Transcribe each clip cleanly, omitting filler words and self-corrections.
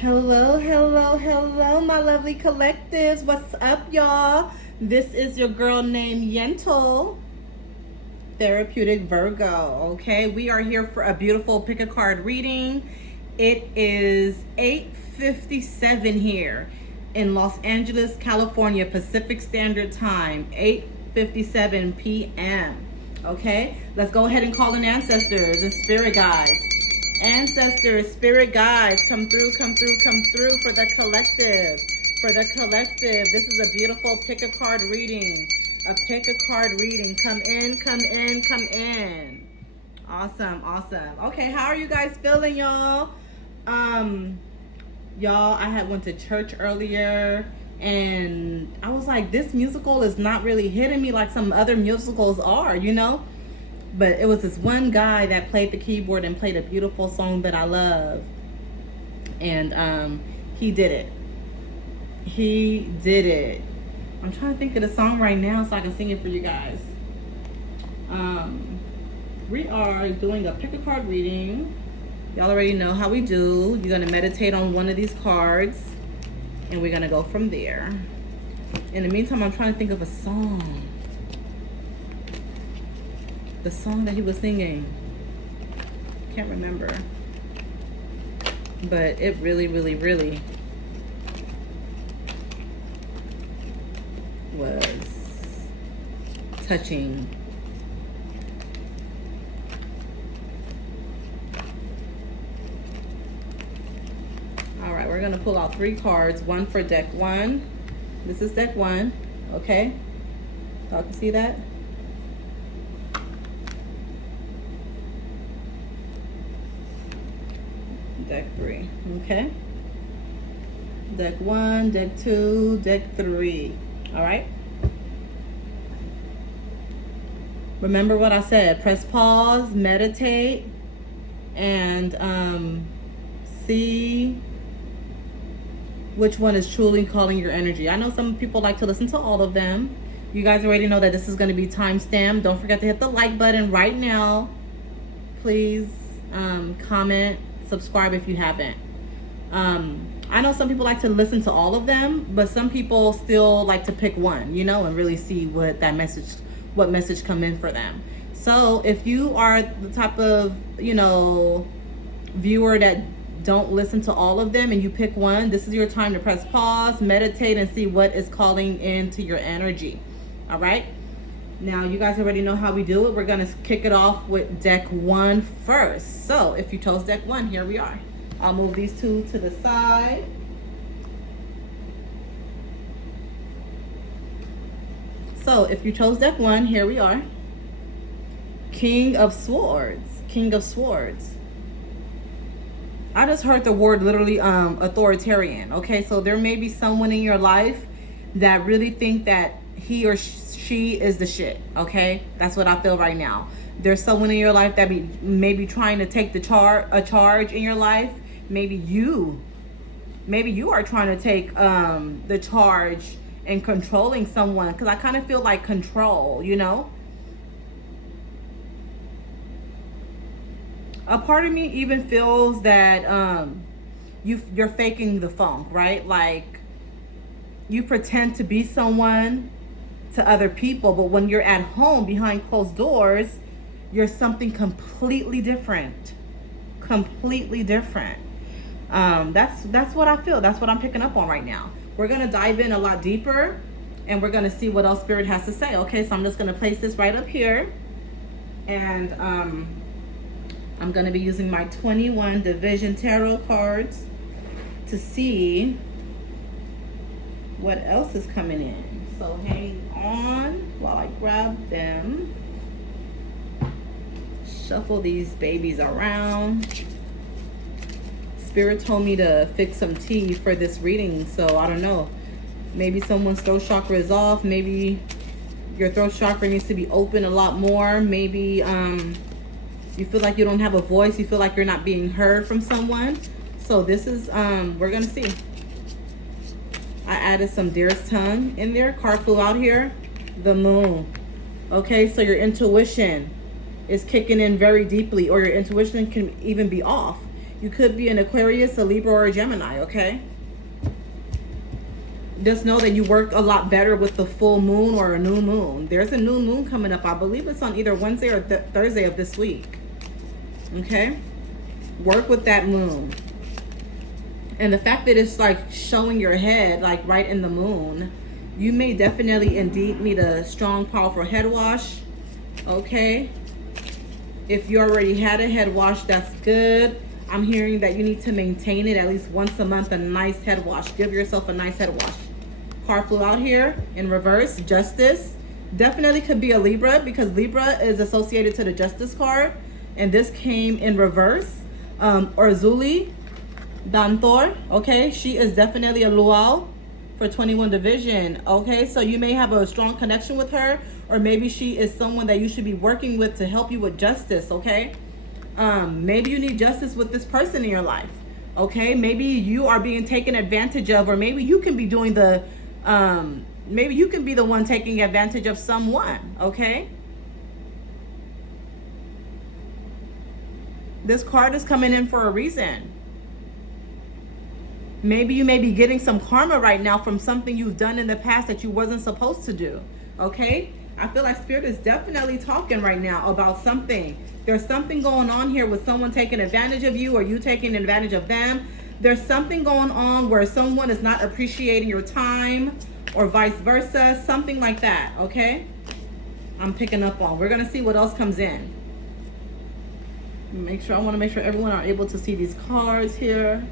Hello, hello, hello, my lovely collectives. What's up, y'all? This is your girl named Yentl, Therapeutic Virgo. Okay, we are here for a beautiful pick a card reading. It is 8:57 here in Los Angeles, California, Pacific Standard Time, 8:57 p.m. Okay, let's go ahead and call in ancestors and spirit guides. Ancestors, spirit guides, come through, come through, come through for the collective. For the collective, this is a beautiful pick a card reading. A pick a card reading. Come in, come in, come in. Awesome, awesome. Okay, how are you guys feeling, y'all? Y'all, I had went to church earlier and I was like, this musical is not really hitting me like some other musicals are, you know? But it was this one guy that played the keyboard and played a beautiful song that I love. And he did it. He did it. I'm trying to think of the song right now so I can sing it for you guys. We are doing a pick a card reading. Y'all already know how we do. You're going to meditate on one of these cards and we're going to go from there. In the meantime, I'm trying to think of a song. The song that he was singing. Can't remember. But it really, really, really was touching. All right, we're gonna pull out 3 cards. One for deck 1. This is deck 1, okay? Y'all can see that? Deck 3, okay? Deck 1, deck 2, deck 3. All right? Remember what I said. Press pause, meditate, and see which one is truly calling your energy. I know some people like to listen to all of them. You guys already know that this is going to be time-stamped. Don't forget to hit the like button right now. Please comment, subscribe if you haven't. I know some people like to listen to all of them, but some people still like to pick one, you know, and really see what message come in for them. So if you are the type of, you know, viewer that don't listen to all of them and you pick one, this is your time to press pause, meditate, and see what is calling into your energy. All right. Now, you guys already know how we do it. We're going to kick it off with deck 1 first. So if you chose deck 1, here we are. I'll move these 2 to the side. So if you chose deck 1, here we are. King of Swords. King of Swords. I just heard the word literally authoritarian. Okay, so there may be someone in your life that really think that he or she is the shit. Okay, that's what I feel right now. There's someone in your life that may be trying to take a charge in your life. Maybe you are trying to take the charge and controlling someone, because I kind of feel like control, you know. A part of me even feels that you're faking the funk, right? Like you pretend to be someone to other people, but when you're at home behind closed doors, you're something completely different. Completely different. That's what I feel. That's what I'm picking up on right now. We're going to dive in a lot deeper and we're going to see what else Spirit has to say. Okay, so I'm just going to place this right up here. And I'm going to be using my 21 Division Tarot cards to see what else is coming in. So hang on while I grab them. Shuffle these babies around. Spirit told me to fix some tea for this reading, so I don't know. Maybe someone's throat chakra is off. Maybe your throat chakra needs to be open a lot more. Maybe you feel like you don't have a voice. You feel like you're not being heard from someone. So this is, we're going to see. I added some deer's tongue in there. Card flew out here. The moon. Okay, so your intuition is kicking in very deeply, or your intuition can even be off. You could be an Aquarius, a Libra, or a Gemini, okay? Just know that you work a lot better with the full moon or a new moon. There's a new moon coming up. I believe it's on either Wednesday or Thursday of this week. Okay? Work with that moon. And the fact that it's like showing your head like right in the moon, you may definitely indeed need a strong, powerful head wash. Okay? If you already had a head wash, that's good. I'm hearing that you need to maintain it at least once a month, a nice head wash. Give yourself a nice head wash. Card flew out here in reverse, Justice. Definitely could be a Libra because Libra is associated to the Justice card. And this came in reverse. Orzuli Dantor, okay? She is definitely a Luau for 21 division, okay? So you may have a strong connection with her, or maybe she is someone that you should be working with to help you with justice, okay? Maybe you need justice with this person in your life, okay? Maybe you are being taken advantage of, or maybe you can be doing the, maybe you can be the one taking advantage of someone, okay? This card is coming in for a reason. Maybe you may be getting some karma right now from something you've done in the past that you wasn't supposed to do, okay? I feel like Spirit is definitely talking right now about something. There's something going on here with someone taking advantage of you or you taking advantage of them. There's something going on where someone is not appreciating your time or vice versa, something like that, okay? I'm picking up on. We're going to see what else comes in. I want to make sure everyone are able to see these cards here.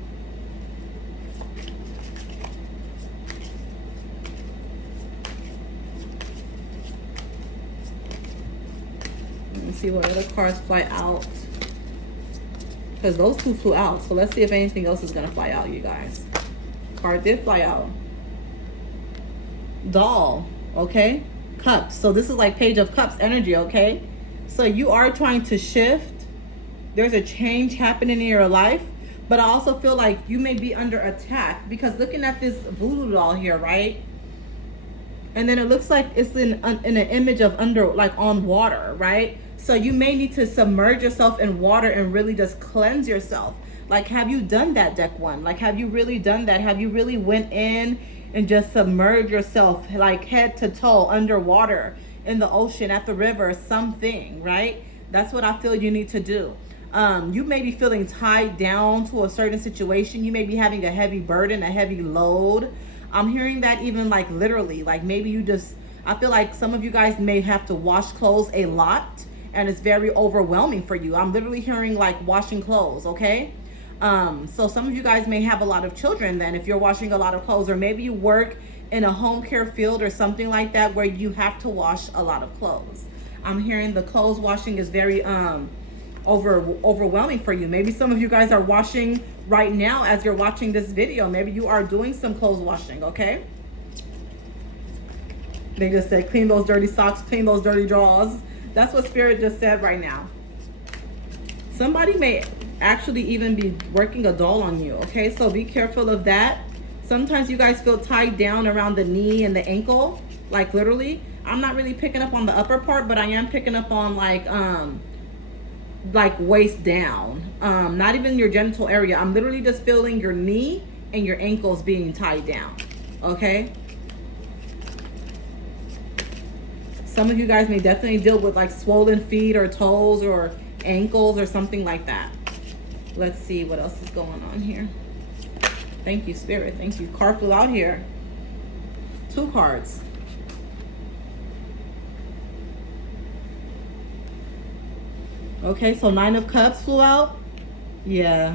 See what other cards fly out, because those two flew out. So let's see if anything else is gonna fly out, you guys. Card did fly out. Doll, okay? Cups. So this is like Page of Cups energy, okay? So you are trying to shift. There's a change happening in your life, but I also feel like you may be under attack because looking at this voodoo doll here, right? And then it looks like it's in an image of under, like on water, right? So you may need to submerge yourself in water and really just cleanse yourself. Like, have you done that, deck one? Like, have you really done that? Have you really went in and just submerged yourself like head to toe underwater in the ocean, at the river, something, right? That's what I feel you need to do. You may be feeling tied down to a certain situation. You may be having a heavy burden, a heavy load. I'm hearing that even like literally, like maybe you just, I feel like some of you guys may have to wash clothes a lot and it's very overwhelming for you. I'm literally hearing like washing clothes, okay? So some of you guys may have a lot of children then if you're washing a lot of clothes, or maybe you work in a home care field or something like that where you have to wash a lot of clothes. I'm hearing the clothes washing is very overwhelming for you. Maybe some of you guys are washing right now as you're watching this video. Maybe you are doing some clothes washing, okay? They just said clean those dirty socks, clean those dirty drawers. That's what Spirit just said right now. Somebody may actually even be working a doll on you, okay? So be careful of that. Sometimes you guys feel tied down around the knee and the ankle, like literally. I'm not really picking up on the upper part, but I am picking up on like waist down, not even your genital area. I'm literally just feeling your knee and your ankles being tied down, okay? Some of you guys may definitely deal with like swollen feet or toes or ankles or something like that. Let's see what else is going on here. Thank you, Spirit. Thank you. Card flew out here. 2 cards. Okay, so 9 of Cups flew out. Yeah.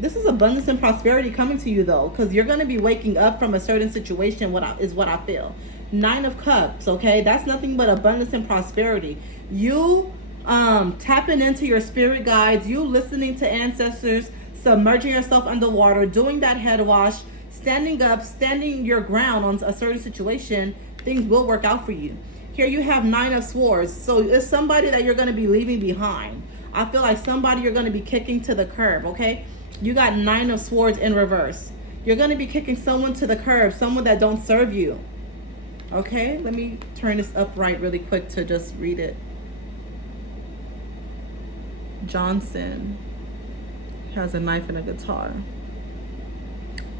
This is abundance and prosperity coming to you though, because you're going to be waking up from a certain situation, what I feel. 9 of Cups, okay? That's nothing but abundance and prosperity. You tapping into your spirit guides, you listening to ancestors, submerging yourself underwater, doing that head wash, standing up, standing your ground on a certain situation, things will work out for you. Here you have 9 of Swords. So it's somebody that you're going to be leaving behind. I feel like somebody you're going to be kicking to the curb, okay? You got 9 of Swords in reverse. You're going to be kicking someone to the curb, someone that don't serve you. Okay, let me turn this upright really quick to just read it. Johnson. has a knife and a guitar.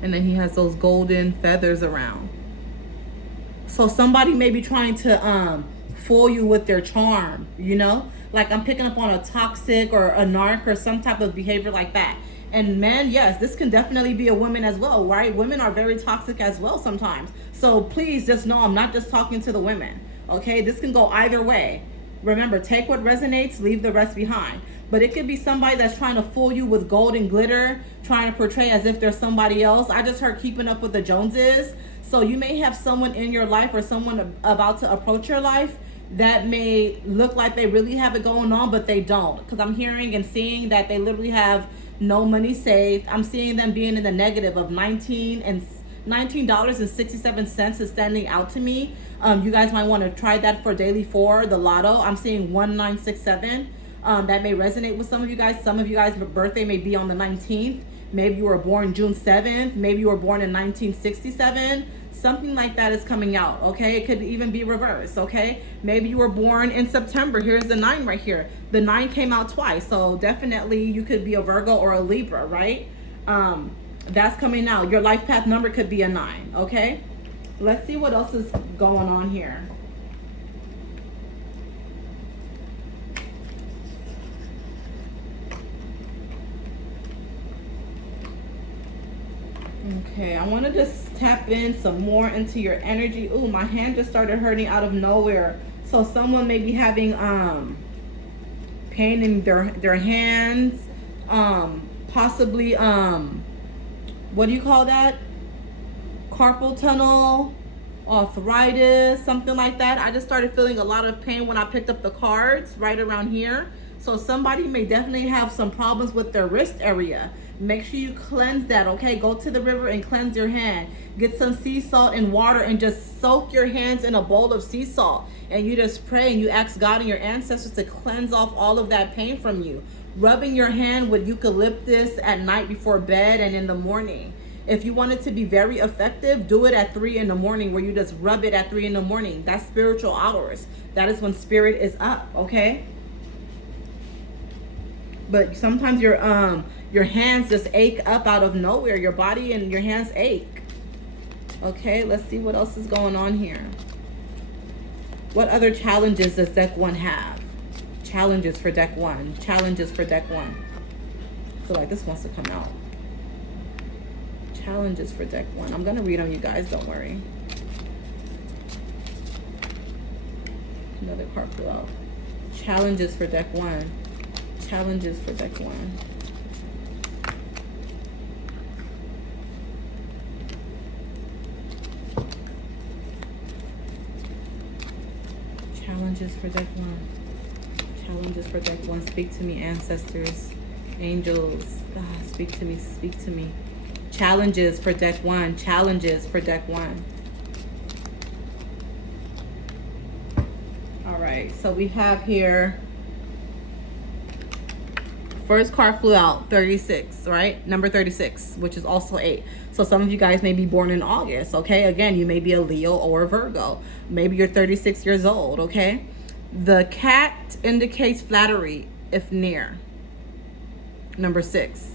And then he has those golden feathers around. So somebody may be trying to fool you with their charm, you know? Like I'm picking up on a toxic or a narc or some type of behavior like that. And men, yes, this can definitely be a woman as well, right? Women are very toxic as well sometimes. So please just know I'm not just talking to the women, okay? This can go either way. Remember, take what resonates, leave the rest behind. But it could be somebody that's trying to fool you with gold and glitter, trying to portray as if there's somebody else. I just heard Keeping Up with the Joneses. So you may have someone in your life or someone about to approach your life that may look like they really have it going on, but they don't. Because I'm hearing and seeing that they literally have no money saved. I'm seeing them being in the negative of $19.67 is standing out to me. You guys might want to try that for daily 4, the lotto. I'm seeing 1967. That may resonate with some of you guys. Some of you guys' birthday may be on the 19th. Maybe you were born June 7th. Maybe you were born in 1967. Something like that is coming out, okay? It could even be reversed, okay? Maybe you were born in September. Here's the 9 right here. The 9 came out twice, so definitely you could be a Virgo or a Libra, right? That's coming out. Your life path number could be a 9, okay? Let's see what else is going on here. Okay, I want to just tap in some more into your energy. Ooh, my hand just started hurting out of nowhere. So someone may be having pain in their hands, possibly what do you call that? Carpal tunnel, arthritis, something like that. I just started feeling a lot of pain when I picked up the cards right around here. So somebody may definitely have some problems with their wrist area. Make sure you cleanse that, okay? Go to the river and cleanse your hand. Get some sea salt and water and just soak your hands in a bowl of sea salt. And you just pray and you ask God and your ancestors to cleanse off all of that pain from you. Rubbing your hand with eucalyptus at night before bed and in the morning. If you want it to be very effective, do it at 3 in the morning, where you just rub it at 3 in the morning. That's spiritual hours. That is when spirit is up, okay? But sometimes your hands just ache up out of nowhere. Your body and your hands ache. Okay, let's see what else is going on here. What other challenges does deck 1 have? Challenges for deck 1. Challenges for deck 1. I feel like this wants to come out. Challenges for deck 1. I'm going to read them, you guys. Don't worry. Another card flew out. Challenges for deck 1. Challenges for deck 1. Challenges for deck 1. Challenges for deck 1. Speak to me, ancestors, angels. God, speak to me, speak to me. Challenges for deck 1. Challenges for deck 1. All right, so we have here, first card flew out, 36, right? Number 36, which is also 8. So some of you guys may be born in August, okay? Again, you may be a Leo or a Virgo. Maybe you're 36 years old, okay? The cat indicates flattery if near. Number 6.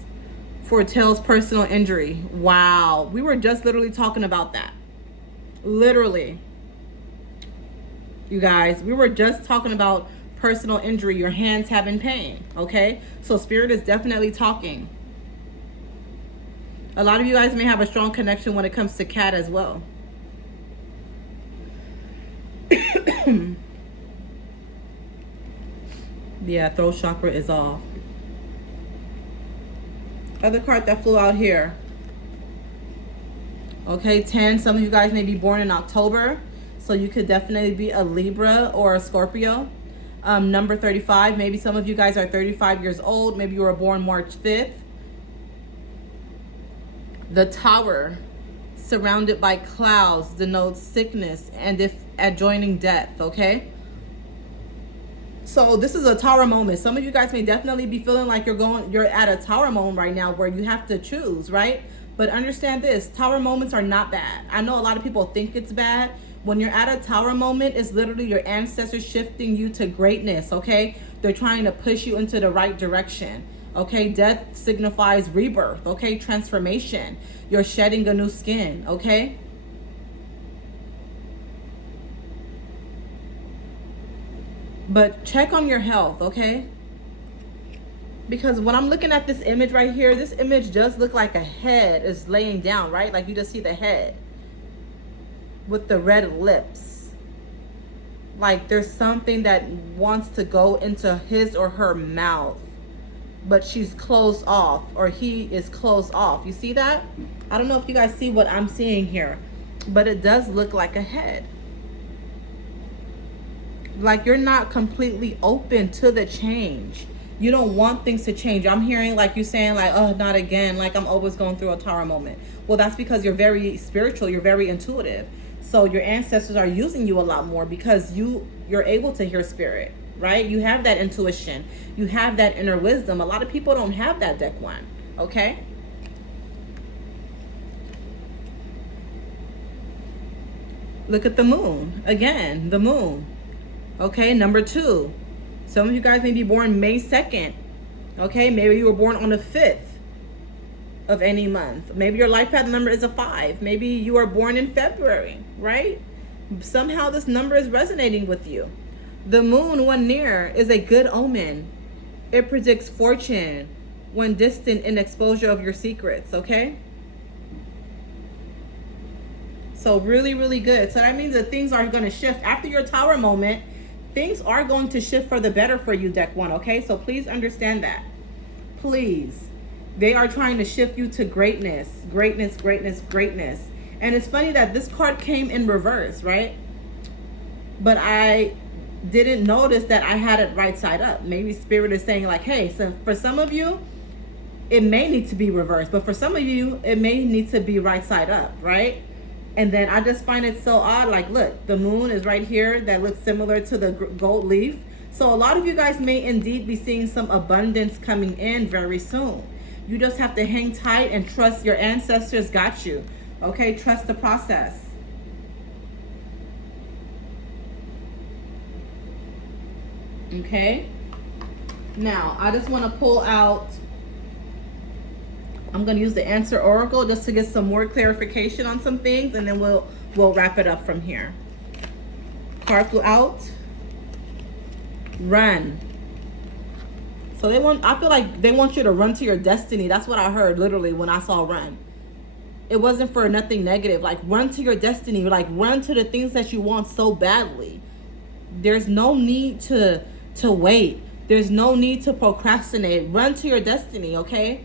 Foretells personal injury. Wow. We were just literally talking about that. Literally. You guys, we were just talking about personal injury, your hands having pain, okay? So spirit is definitely talking. A lot of you guys may have a strong connection when it comes to cat as well. Yeah, throat chakra is off. Other card that flew out here. Okay, 10. Some of you guys may be born in October. So you could definitely be a Libra or a Scorpio. Number 35. Maybe some of you guys are 35 years old. Maybe you were born March 5th. The Tower, surrounded by clouds, denotes sickness and if adjoining death, okay? So this is a tower moment. Some of you guys may definitely be feeling like you're at a tower moment right now where you have to choose, right? But understand this, tower moments are not bad. I know a lot of people think it's bad. When you're at a tower moment, it's literally your ancestors shifting you to greatness, okay? They're trying to push you into the right direction. Okay, death signifies rebirth. Okay, transformation. You're shedding a new skin. Okay. But check on your health, okay? Because when I'm looking at this image right here, this image does look like a head is laying down, right? Like you just see the head with the red lips. Like there's something that wants to go into his or her mouth, but she's closed off, or he is closed off. You see that? I don't know if you guys see what I'm seeing here, but it does look like a head. Like you're not completely open to the change. You don't want things to change. I'm hearing like you saying like, oh, not again. Like I'm always going through a Tara moment. Well, that's because you're very spiritual. You're very intuitive. So your ancestors are using you a lot more because you're able to hear spirit, right? You have that intuition. You have that inner wisdom. A lot of people don't have that, deck one. Okay. Look at the moon. Again, the moon. Okay, number 2. Some of you guys may be born May 2nd. Okay, maybe you were born on the 5th of any month. Maybe your life path number is a 5. Maybe you are born in February, right? Somehow this number is resonating with you. The moon, when near, is a good omen. It predicts fortune when distant in exposure of your secrets, okay? So really, really good. So that means that things are going to shift. After your Tower moment, things are going to shift for the better for you, deck one, okay? So please understand that. Please. They are trying to shift you to greatness, greatness, greatness, greatness. And it's funny that this card came in reverse, right? But I didn't notice that I had it right side up. Maybe Spirit is saying like, hey, so for some of you, it may need to be reversed. But for some of you, it may need to be right side up, right? And then I just find it so odd. Like, look, the moon is right here. That looks similar to the gold leaf. So a lot of you guys may indeed be seeing some abundance coming in very soon. You just have to hang tight and trust your ancestors got you. Okay, trust the process. Okay. Now, I just want to pull out, I'm going to use the Answer Oracle just to get some more clarification on some things, and then we'll wrap it up from here. Card flew out. Run. So I feel like they want you to run to your destiny. That's what I heard literally when I saw run. It wasn't for nothing negative. Like, run to your destiny. Like, run to the things that you want so badly. There's no need to wait. There's no need to procrastinate. Run to your destiny, okay?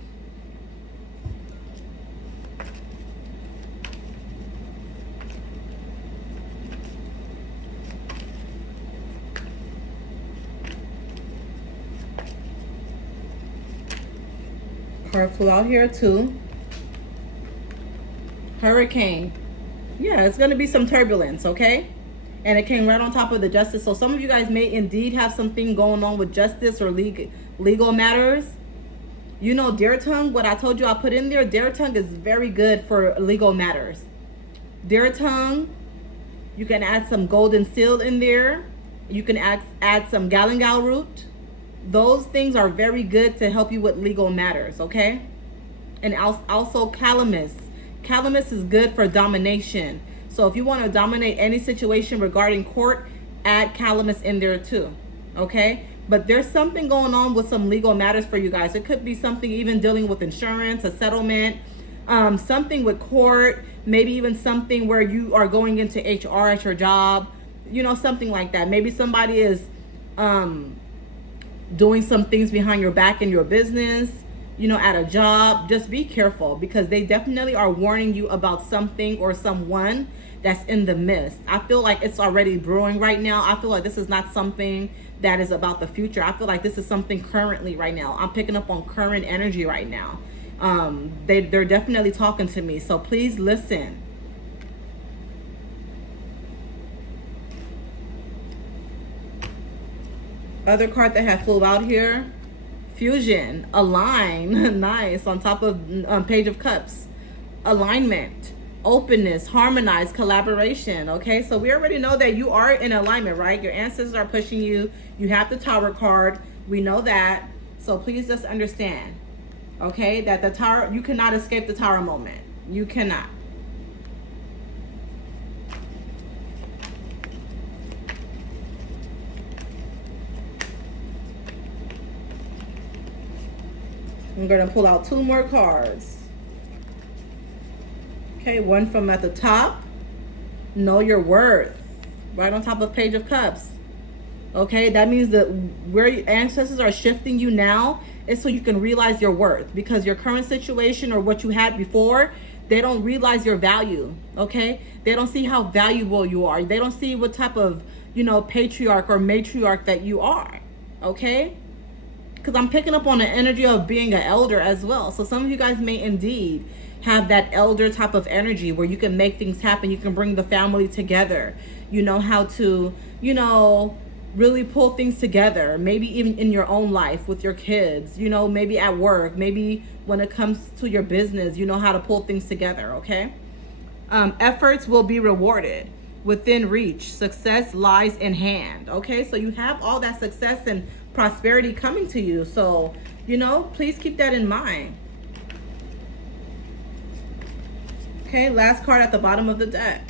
Card flew out here too. Hurricane. Yeah, it's going to be some turbulence, okay? And it came right on top of the justice. So some of you guys may indeed have something going on with justice or legal matters. You know, Deer Tongue, what I told you I put in there, Deer Tongue is very good for legal matters. Deer Tongue, you can add some golden seal in there. You can add some galangal root. Those things are very good to help you with legal matters, okay? And also calamus. Calamus is good for domination. So if you want to dominate any situation regarding court, add calamus in there too, okay? But there's something going on with some legal matters for you guys. It could be something even dealing with insurance, a settlement, something with court, maybe even something where you are going into HR at your job, you know, something like that. Maybe somebody is doing some things behind your back in your business, you know, at a job. Just be careful, because they definitely are warning you about something or someone that's in the mist. I feel like it's already brewing right now. I feel like this is not something that is about the future. I feel like this is something currently right now. I'm picking up on current energy right now. They're definitely talking to me, so please listen. Other card that had flew out here, fusion, align, nice, on top of Page of Cups, alignment, openness, harmonize, collaboration, okay? So we already know that you are in alignment, right? Your ancestors are pushing you. You have the Tower card. We know that. So please just understand, okay, that the Tower, you cannot escape the Tower moment. You cannot. I'm going to pull out 2 more cards. Okay, one from at the top. Know your worth. Right on top of Page of Cups. Okay, that means that where your ancestors are shifting you now is so you can realize your worth. Because your current situation or what you had before, they don't realize your value. Okay, they don't see how valuable you are. They don't see what type of, you know, patriarch or matriarch that you are. Okay, because I'm picking up on the energy of being an elder as well. So some of you guys may indeed have that elder type of energy where you can make things happen. You can bring the family together. You know how to, you know, really pull things together. Maybe even in your own life with your kids, you know, maybe at work, maybe when it comes to your business, you know how to pull things together, okay? Efforts will be rewarded. Within reach. Success lies in hand, okay? So you have all that success and prosperity coming to you. So, you know, please keep that in mind. Okay, last card at the bottom of the deck.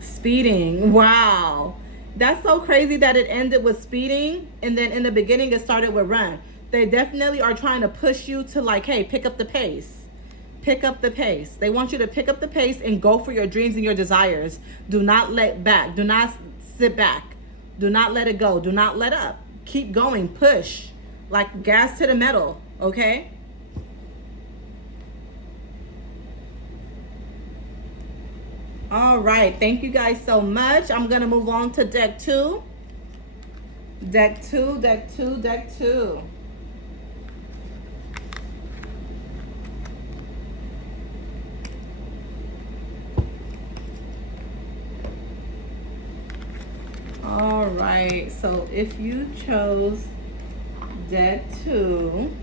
Speeding. Wow. That's so crazy that it ended with speeding. And then in the beginning, it started with run. They definitely are trying to push you to like, hey, pick up the pace. Pick up the pace. They want you to pick up the pace and go for your dreams and your desires. Do not let back. Do not sit back. Do not let it go. Do not let up. Keep going. Push. Like gas to the metal. Okay? All right, thank you guys so much. I'm gonna move on to deck 2. Deck 2, deck 2, deck 2. All right, so if you chose deck 2,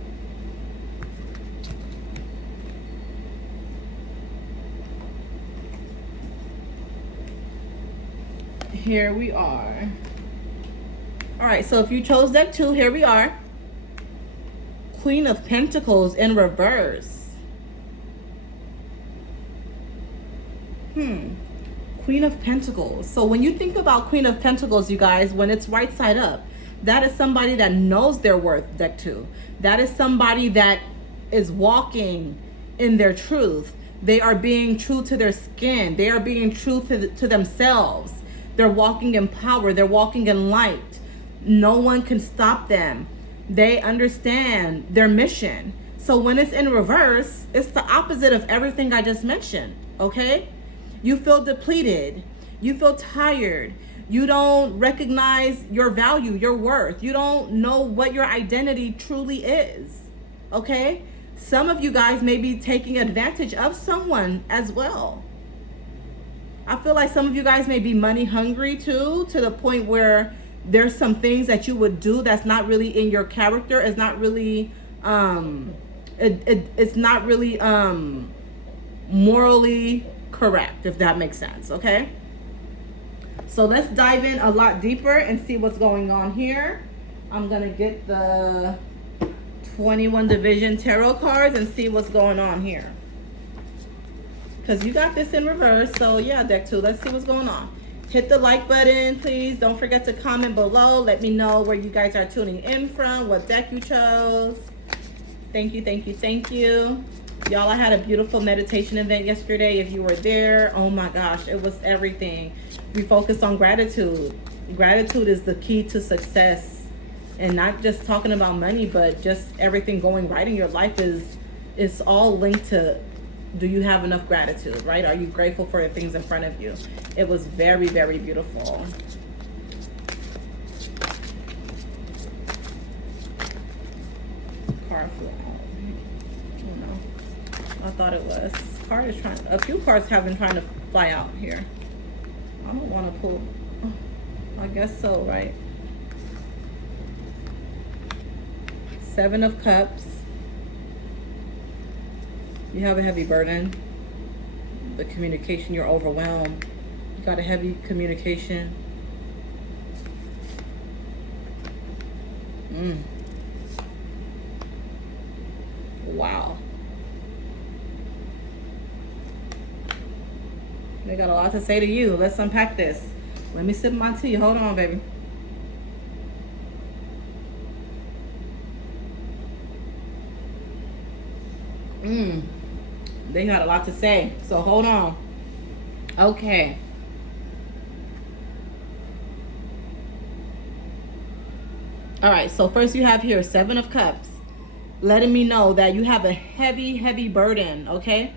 here we are. All right, so if you chose deck 2, here we are. Queen of Pentacles in reverse. Queen of Pentacles. So when you think about Queen of Pentacles, you guys, when it's right side up, that is somebody that knows their worth, deck 2. That is somebody that is walking in their truth. They are being true to their skin. They are being true to themselves. They're walking in power. They're walking in light. No one can stop them. They understand their mission. So when it's in reverse, it's the opposite of everything I just mentioned, okay? You feel depleted. You feel tired. You don't recognize your value, your worth. You don't know what your identity truly is, okay? Some of you guys may be taking advantage of someone as well. I feel like some of you guys may be money hungry too, to the point where there's some things that you would do that's not really in your character. It's not really, it's not really morally correct, if that makes sense, okay? So let's dive in a lot deeper and see what's going on here. I'm gonna get the 21 Division Tarot cards and see what's going on here. Because you got this in reverse. So yeah, deck 2, let's see what's going on. Hit the like button, please. Don't forget to comment below. Let me know where you guys are tuning in from, what deck you chose. Thank you, thank you, thank you. Y'all, I had a beautiful meditation event yesterday. If you were there, oh my gosh, it was everything. We focused on gratitude. Gratitude is the key to success. And not just talking about money, but just everything going right in your life is all linked to, do you have enough gratitude, right? Are you grateful for the things in front of you? It was very, very beautiful. Card flew out. Oh no. I thought it was. Card is trying, a few cards have been trying to fly out here. I don't want to pull. I guess so, right? 7 of Cups. You have a heavy burden. The communication, you're overwhelmed. You got a heavy communication. Wow. They got a lot to say to you. Let's unpack this. Let me sip my tea. Hold on, baby. They got a lot to say. So hold on. Okay. All right. So first you have here 7 of Cups, letting me know that you have a heavy, heavy burden. Okay.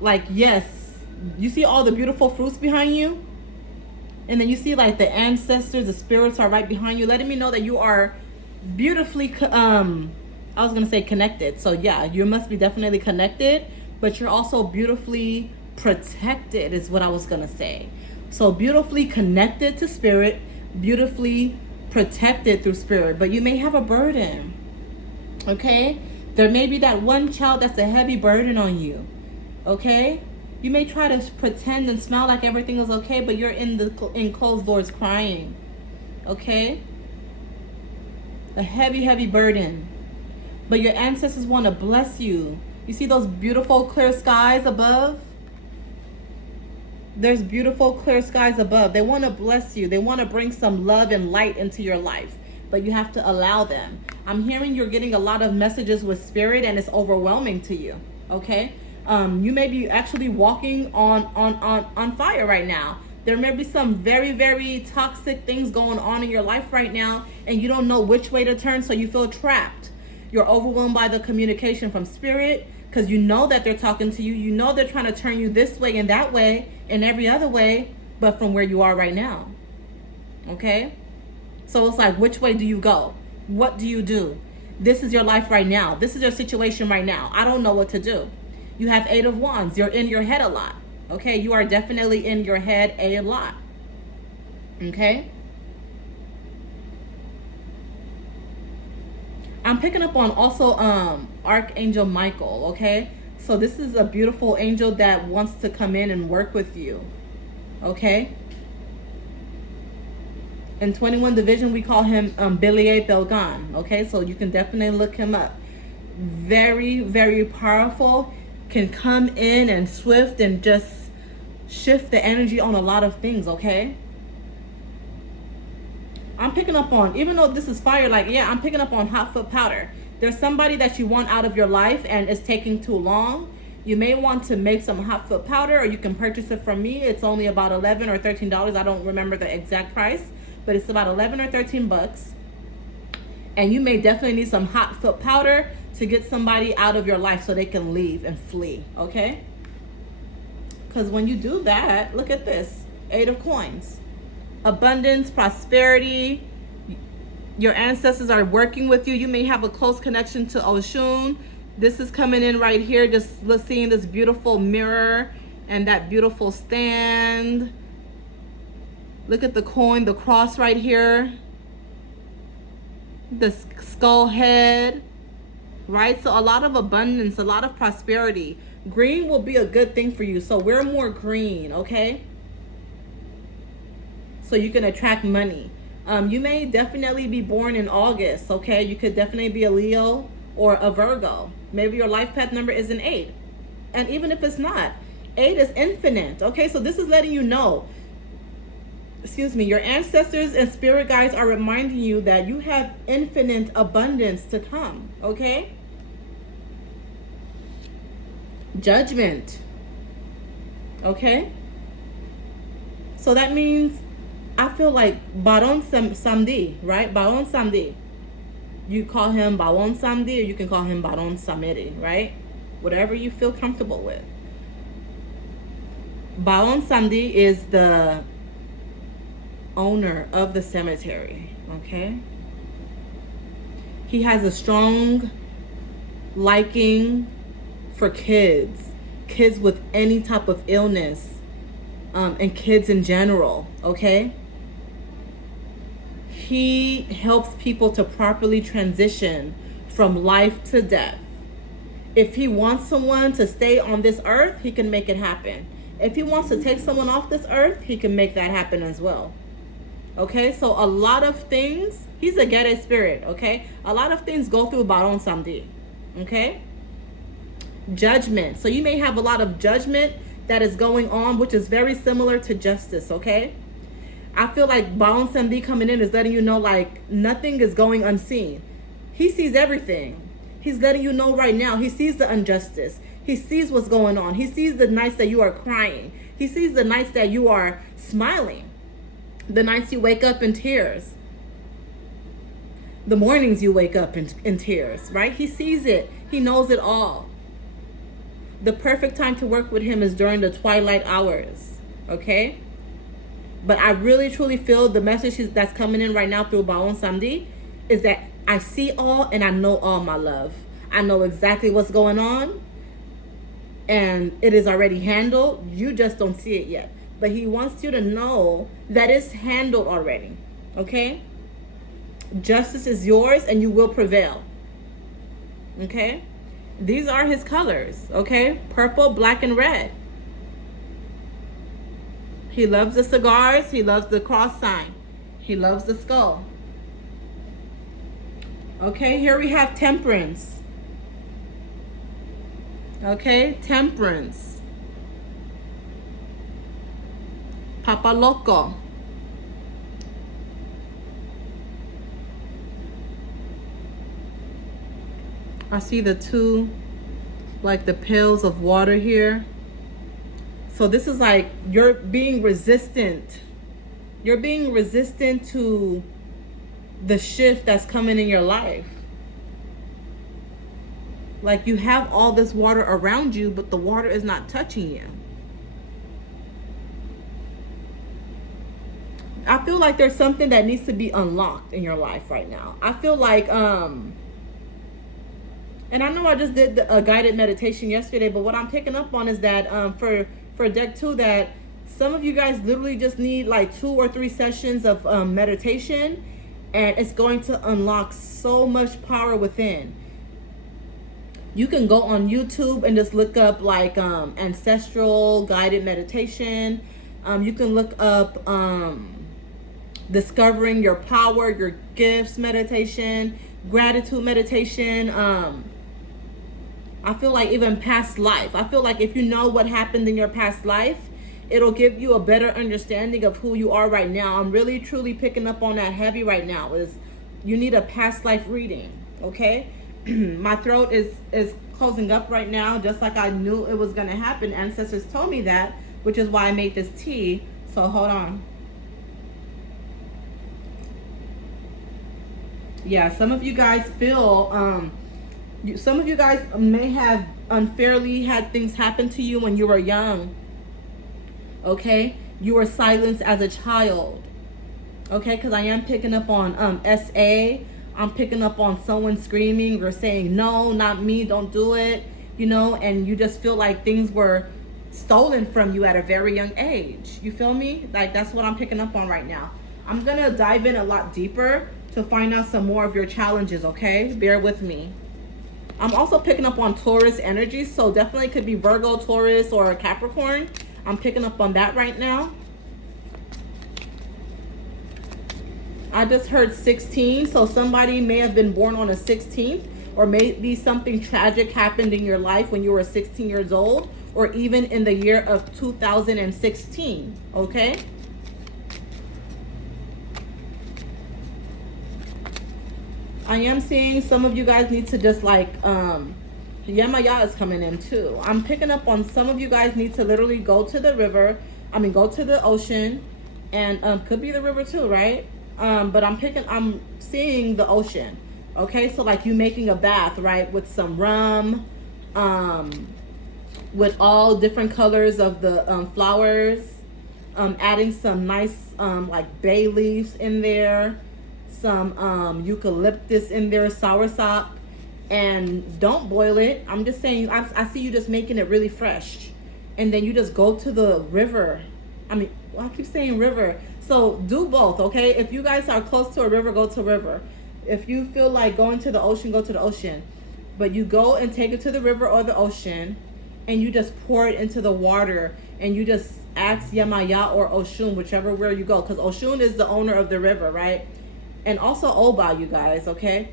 Like, yes, you see all the beautiful fruits behind you, and then you see like the ancestors, the spirits are right behind you, letting me know that you are beautifully I was gonna say connected. So yeah, you must be definitely connected, but you're also beautifully protected is what I was gonna say. So beautifully connected to spirit, beautifully protected through spirit, but you may have a burden. Okay, there may be that one child that's a heavy burden on you. Okay, you may try to pretend and smile like everything is okay, but you're in closed doors crying. Okay, a heavy, heavy burden, but your ancestors want to bless you. You see those beautiful clear skies above? There's beautiful clear skies above. They want to bless you. They want to bring some love and light into your life, but you have to allow them. I'm hearing you're getting a lot of messages with spirit, and it's overwhelming to you. Okay, you may be actually walking on fire right now. There may be some very, very toxic things going on in your life right now, and you don't know which way to turn, so you feel trapped. You're overwhelmed by the communication from spirit, because you know that they're talking to you. You know they're trying to turn you this way and that way and every other way, but from where you are right now. Okay? So it's like, which way do you go? What do you do? This is your life right now. This is your situation right now. I don't know what to do. You have 8 of Wands. You're in your head a lot. Okay? You are definitely in your head a lot. Okay? I'm picking up on also Archangel Michael. Okay? So this is a beautiful angel that wants to come in and work with you. Okay? In 21 division, we call him Bilier Belgan. Okay? So you can definitely look him up. Very, very powerful. Can come in and swift and just shift the energy on a lot of things. Okay? I'm picking up on, even though this is fire, like, yeah, I'm picking up on hot foot powder. There's somebody that you want out of your life and it's taking too long. You may want to make some hot foot powder, or you can purchase it from me. It's only about $11 or $13. I don't remember the exact price, but it's about 11 or 13 bucks. And you may definitely need some hot foot powder to get somebody out of your life so they can leave and flee. Okay? Because when you do that, look at this. 8 of Coins. Abundance, prosperity. Your ancestors are working with you. You may have a close connection to Oshun. This is coming in right here. Just seeing this beautiful mirror and that beautiful stand. Look at the coin, the cross right here. The skull head. Right? So a lot of abundance, a lot of prosperity. Green will be a good thing for you. So wear more green, okay? So you can attract money. You may definitely be born in August, okay? You could definitely be a Leo or a Virgo. Maybe your life path number is an 8. And even if it's not, 8 is infinite, okay? So this is letting you know, your ancestors and spirit guides are reminding you that you have infinite abundance to come, okay? Judgment, okay? So that means, I feel like Baron Samedi, right? Baron Samedi. You call him Baron Samedi, or you can call him Baron Samedi, right? Whatever you feel comfortable with. Baron Samedi is the owner of the cemetery, okay? He has a strong liking for kids with any type of illness, and kids in general, okay? He helps people to properly transition from life to death. If he wants someone to stay on this earth, he can make it happen. If he wants to take someone off this earth, he can make that happen as well. Okay, so a lot of things, he's a Gere spirit, okay? A lot of things go through Baron Samedi, okay? Judgment. So you may have a lot of judgment that is going on, which is very similar to justice, okay? I feel like Baron Samedi coming in is letting you know, like, nothing is going unseen. He sees everything. He's letting you know right now. He sees the injustice. He sees what's going on. He sees the nights that you are crying. He sees the nights that you are smiling. The nights you wake up in tears. The mornings you wake up in tears, right? He sees it. He knows it all. The perfect time to work with him is during the twilight hours, okay? But I really, truly feel the message that's coming in right now through Baon Samedi is that I see all and I know all, my love. I know exactly what's going on and it is already handled. You just don't see it yet. But he wants you to know that it's handled already, okay? Justice is yours and you will prevail, okay? These are his colors, okay? Purple, black, and red. He loves the cigars. He loves the cross sign. He loves the skull. Okay, here we have temperance. Okay, temperance. Papa Loco. I see the two, like the pails of water here. So this is like you're being resistant. You're being resistant to the shift that's coming in your life. Like you have all this water around you, but the water is not touching you. I feel like there's something that needs to be unlocked in your life right now. I feel like, and I know I just did a guided meditation yesterday, but what I'm picking up on is that for deck 2, that some of you guys literally just need like 2 or 3 sessions of meditation, and it's going to unlock so much power within. You can go on YouTube and just look up like ancestral guided meditation. You can look up discovering your power, your gifts meditation, gratitude meditation. I feel like even past life. I feel like if you know what happened in your past life, it'll give you a better understanding of who you are right now. I'm really truly picking up on that heavy right now. Is you need a past life reading, okay? My throat is closing up right now, just like I knew it was gonna happen. Ancestors told me that, which is why I made this tea. So hold on. Yeah, some of you guys feel some of you guys may have unfairly had things happen to you when you were young. Okay, you were silenced as a child. Okay, because I am picking up on SA. I'm picking up on someone screaming or saying, no, not me, don't do it, you know, and you just feel like things were stolen from you at a very young age. You feel me? Like that's what I'm picking up on right now. I'm gonna dive in a lot deeper to find out some more of your challenges, okay? Bear with me. I'm also picking up on Taurus energy, so definitely could be Virgo, Taurus, or Capricorn. I'm picking up on that right now. I just heard 16, so somebody may have been born on a 16th, or maybe something tragic happened in your life when you were 16 years old, or even in the year of 2016, okay? I am seeing some of you guys need to just like, Yemaya is coming in too. I'm picking up on some of you guys need to literally go to the river. I mean, go to the ocean, and could be the river too, right? But I'm seeing the ocean. Okay, so like you making a bath, right? With some rum, with all different colors of the flowers, adding some nice like bay leaves in there, some eucalyptus in there, soursop, and don't boil it. I'm just saying, I see you just making it really fresh, and then you just go to the river. I mean, well, I keep saying river, so do both, okay? If you guys are close to a river, go to a river. If you feel like going to the ocean, go to the ocean. But you go and take it to the river or the ocean, and you just pour it into the water, and you just ask Yemaya or Oshun, whichever where you go, because Oshun is the owner of the river, right? And also Oba, you guys, okay?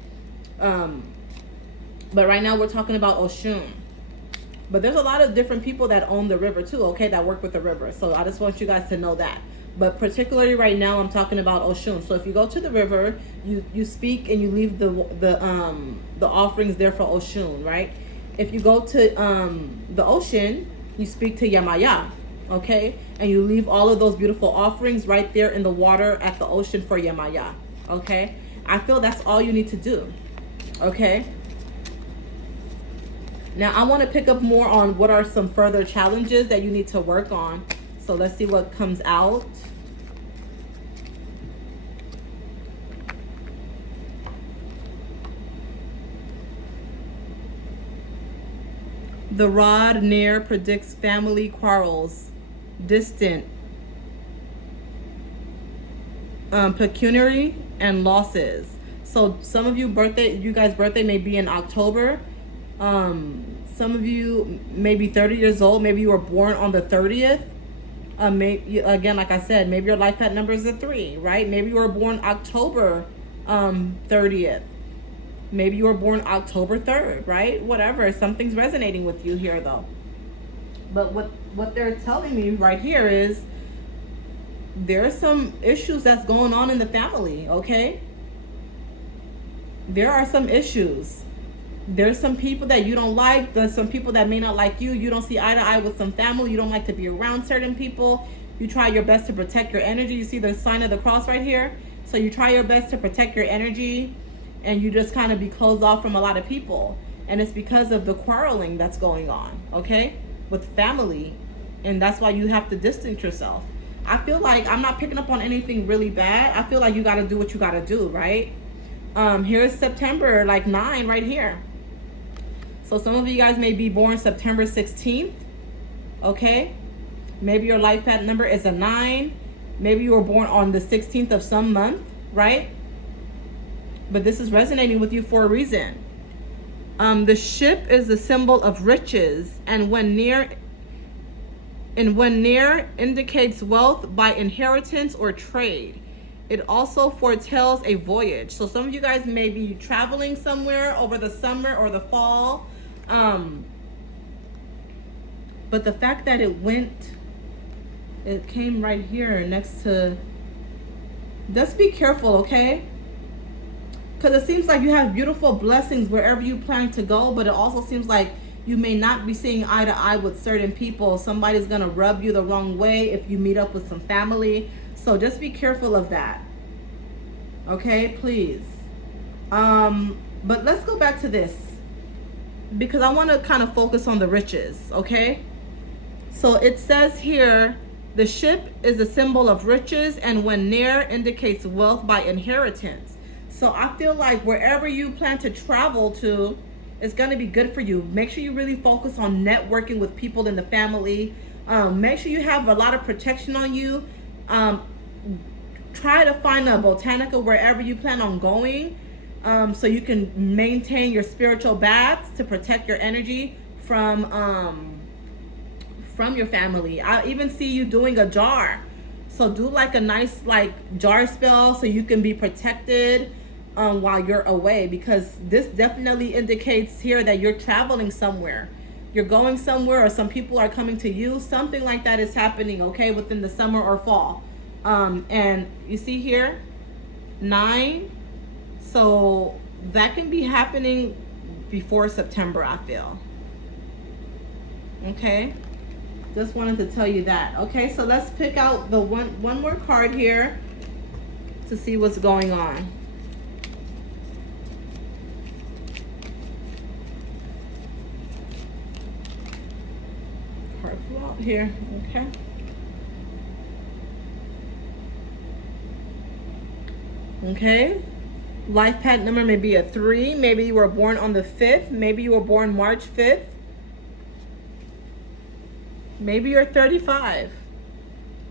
But right now we're talking about Oshun. But there's a lot of different people that own the river too, okay, that work with the river. So I just want you guys to know that. But particularly right now, I'm talking about Oshun. So if you go to the river, you speak and you leave the offerings there for Oshun, right? If you go to the ocean, you speak to Yemaya, okay? And you leave all of those beautiful offerings right there in the water at the ocean for Yemaya, okay? I feel that's all you need to do, okay? Now, I want to pick up more on what are some further challenges that you need to work on. So let's see what comes out. The rod near predicts family quarrels, distant, pecuniary, and losses. So some of you guys' birthday may be in October. Some of you may be 30 years old. Maybe you were born on the 30th. Again, like I said, maybe your life path number is a 3, right? Maybe you were born October 30th. Maybe you were born October 3rd, right? Whatever. Something's resonating with you here, though. But what they're telling me right here is there are some issues that's going on in the family, okay? There are some issues. There's some people that you don't like. There's some people that may not like you. You don't see eye to eye with some family. You don't like to be around certain people. You try your best to protect your energy. You see the sign of the cross right here? So you try your best to protect your energy, and you just kind of be closed off from a lot of people. And it's because of the quarreling that's going on, okay? With family. And that's why you have to distance yourself. I feel like I'm not picking up on anything really bad. I feel like you got to do what you got to do, right? Here's September, like 9 right here. So some of you guys may be born September 16th, okay? Maybe your life path number is a 9. Maybe you were born on the 16th of some month, right? But this is resonating with you for a reason. The ship is a symbol of riches, and when near indicates wealth by inheritance or trade. It also foretells a voyage. So some of you guys may be traveling somewhere over the summer or the fall. But the fact that it came right here next to, just be careful, okay? Because it seems like you have beautiful blessings wherever you plan to go, but it also seems like you may not be seeing eye to eye with certain people. Somebody's going to rub you the wrong way if you meet up with some family. So just be careful of that. Okay, please. But let's go back to this, because I want to kind of focus on the riches, okay? So it says here, the ship is a symbol of riches, and when near indicates wealth by inheritance. So I feel like wherever you plan to travel to, it's going to be good for you. Make sure you really focus on networking with people in the family. Make sure you have a lot of protection on you. Try to find a botanica wherever you plan on going, so you can maintain your spiritual baths to protect your energy from your family. I even see you doing a jar. So do like a nice jar spell so you can be protected while you're away, because this definitely indicates here that you're traveling somewhere. You're going somewhere, or some people are coming to you. Something like that is happening, okay, within the summer or fall. And you see here, 9. So that can be happening before September, I feel. Okay. Just wanted to tell you that. Okay, so let's pick out the one more card here to see what's going on. Card flew out here. Okay. Okay, life path number may be a 3. Maybe you were born on the 5th. Maybe you were born March 5th. Maybe you're 35.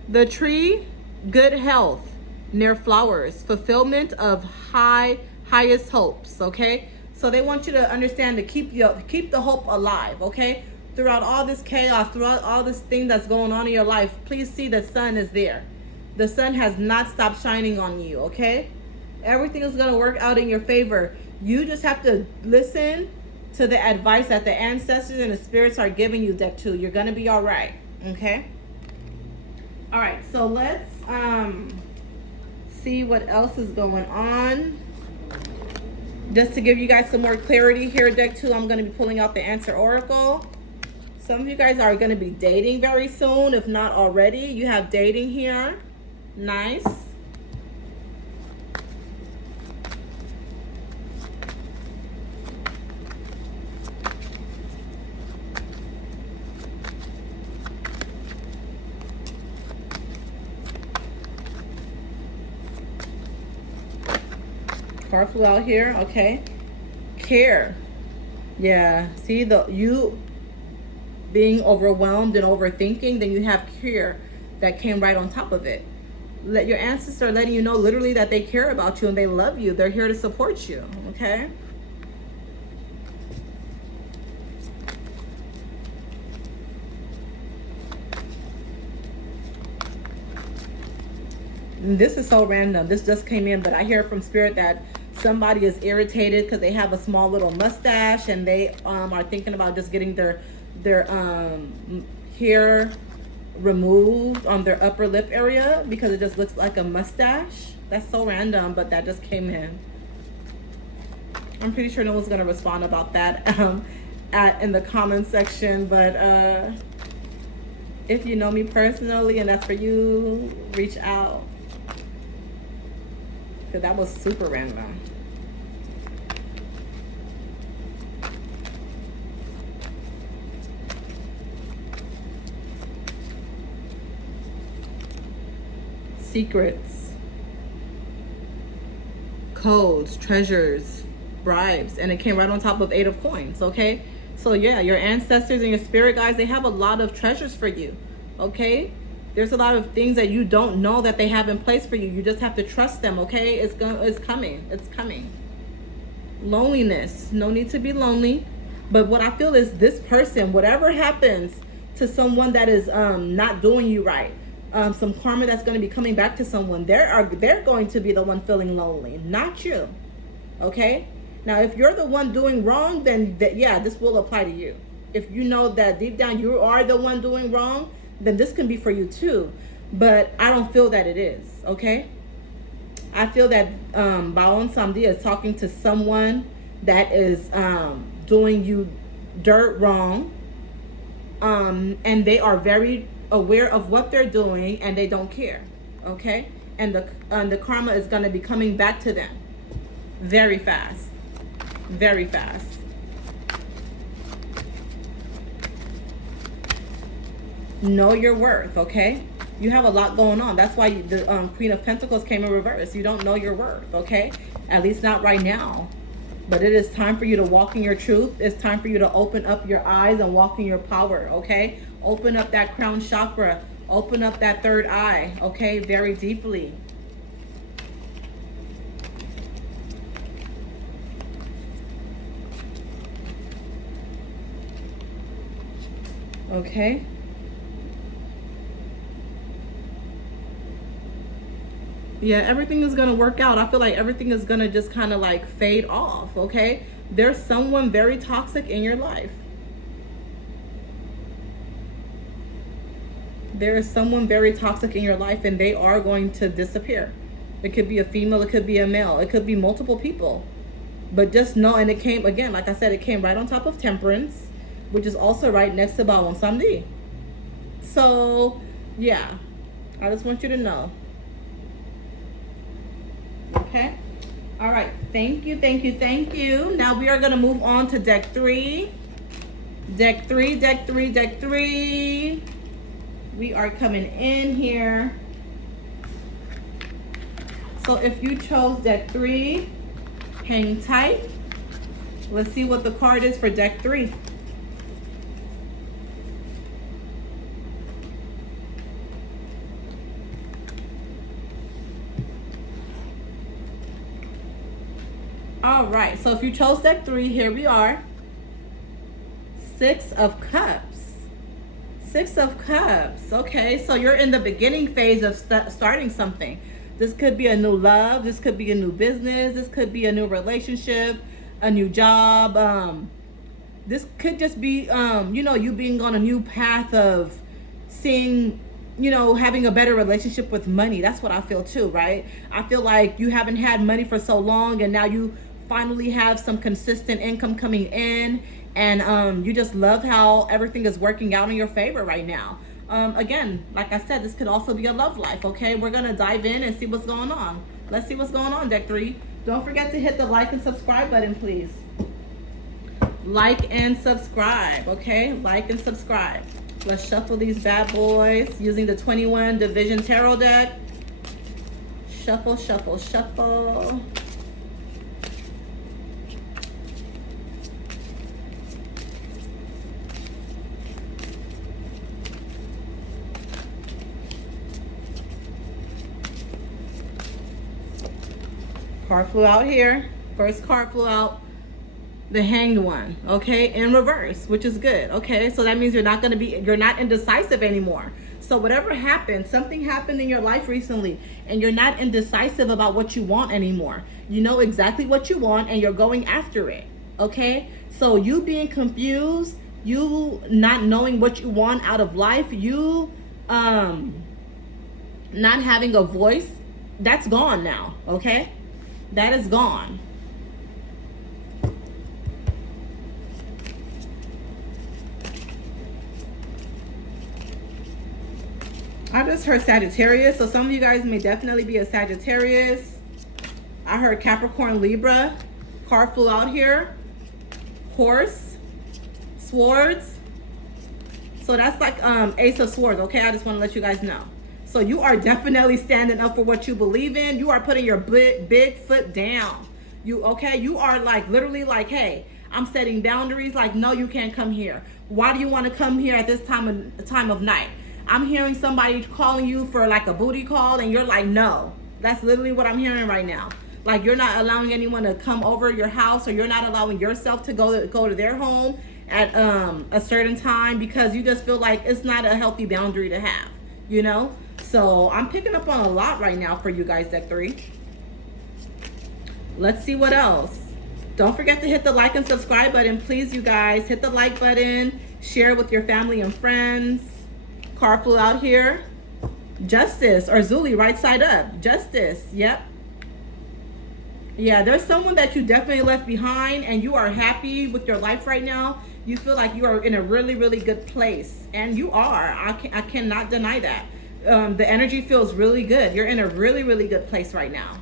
The tree, good health, near flowers, fulfillment of highest hopes, okay? So they want you to understand to keep the hope alive, okay? throughout all this chaos, throughout all this thing that's going on in your life, please see the sun is there. The sun has not stopped shining on you, okay? Everything is going to work out in your favor. You just have to listen to the advice that the ancestors and the spirits are giving you, deck 2. You're going to be all right, okay? All right, so let's see what else is going on. Just to give you guys some more clarity here, deck 2, I'm going to be pulling out the answer oracle. Some of you guys are going to be dating very soon, if not already. You have dating here. Nice. Card flew out here. Okay. Care. Yeah. See, you being overwhelmed and overthinking, then you have care that came right on top of it. Let your ancestors letting you know literally that they care about you and they love you. They're here to support you. Okay. This is so random. This just came in, but I hear from spirit that somebody is irritated because they have a small little mustache and they are thinking about just getting their hair removed on their upper lip area because it just looks like a mustache. That's so random, but that just came in. I'm pretty sure no one's gonna respond about that in the comment section, but if you know me personally and that's for you, reach out, because that was super random. Secrets, codes, treasures, bribes, and it came right on top of 8 of coins. Okay, so yeah, your ancestors and your spirit guides, they have a lot of treasures for you. Okay, there's a lot of things that you don't know that they have in place for you. You just have to trust them. Okay, it's coming. Loneliness, no need to be lonely, but what I feel is this person, whatever happens to someone that is not doing you right, some karma that's going to be coming back to someone, they're going to be the one feeling lonely, not you. Okay, now if you're the one doing wrong, then yeah, this will apply to you. If you know that deep down you are the one doing wrong, then this can be for you too, but I don't feel that it is. Okay, I feel that Baon Samdi is talking to someone that is doing you dirt wrong, and they are very aware of what they're doing and they don't care. Okay, and the karma is going to be coming back to them very fast, very fast. Know your worth. Okay, you have a lot going on. That's why the Queen of Pentacles came in reverse. You don't know your worth. Okay, at least not right now, but it is time for you to walk in your truth. It's time for you to open up your eyes and walk in your power. Okay, open up that crown chakra, open up that third eye. Okay, very deeply. Okay, yeah, everything is gonna work out. I feel like everything is gonna just kind of like fade off. Okay, there's someone very toxic in your life. There is someone very toxic in your life and they are going to disappear. It could be a female, it could be a male, it could be multiple people, but just know. And it came again, like I said, it came right on top of Temperance, which is also right next to Baon Samdi. So yeah, I just want you to know. Okay, all right, thank you. Now we are going to move on to deck 3. Deck 3. We are coming in here. So if you chose deck 3, hang tight. Let's see what the card is for deck 3. All right, so if you chose deck 3, here we are. Six of Cups. Six of Cups. Okay, so you're in the beginning phase of starting something. This could be a new love. This could be a new business. This could be a new relationship, a new job. This could just be, you being on a new path of seeing, having a better relationship with money. That's what I feel too, right? I feel like you haven't had money for so long, and now you finally have some consistent income coming in, and you just love how everything is working out in your favor right now. Again, like I said, this could also be a love life, okay? We're going to dive in and see what's going on. Let's see what's going on, Deck 3. Don't forget to hit the like and subscribe button, please. Like and subscribe, okay? Like and subscribe. Let's shuffle these bad boys using the 21 Division Tarot deck. Shuffle, shuffle, shuffle. Card flew out here. First card flew out, the Hanged One, okay, in reverse, which is good. Okay, so that means you're not indecisive anymore. So whatever happened, something happened in your life recently, and you're not indecisive about what you want anymore. You know exactly what you want, and you're going after it. Okay, so you being confused, you not knowing what you want out of life, you not having a voice, that's gone now. Okay, that is gone. I just heard Sagittarius, so some of you guys may definitely be a Sagittarius. I heard Capricorn, Libra. Card flew out here. Horse, Swords. So that's like Ace of Swords, okay? I just want to let you guys know. So you are definitely standing up for what you believe in. You are putting your big foot down. You are like literally like, hey, I'm setting boundaries. Like, no, you can't come here. Why do you want to come here at this time of night? I'm hearing somebody calling you for like a booty call, and you're like, no. That's literally what I'm hearing right now. Like, you're not allowing anyone to come over your house, or you're not allowing yourself to go to their home at a certain time, because you just feel like it's not a healthy boundary to have, So I'm picking up on a lot right now for you guys, Deck 3. Let's see what else. Don't forget to hit the like and subscribe button, please, you guys. Hit the like button. Share with your family and friends. Card flew out here. Justice, or Zuli, right side up. Justice, yep. Yeah, there's someone that you definitely left behind, and you are happy with your life right now. You feel like you are in a really, really good place, and you are. I cannot deny that. The energy feels really good. You're in a really, really good place right now.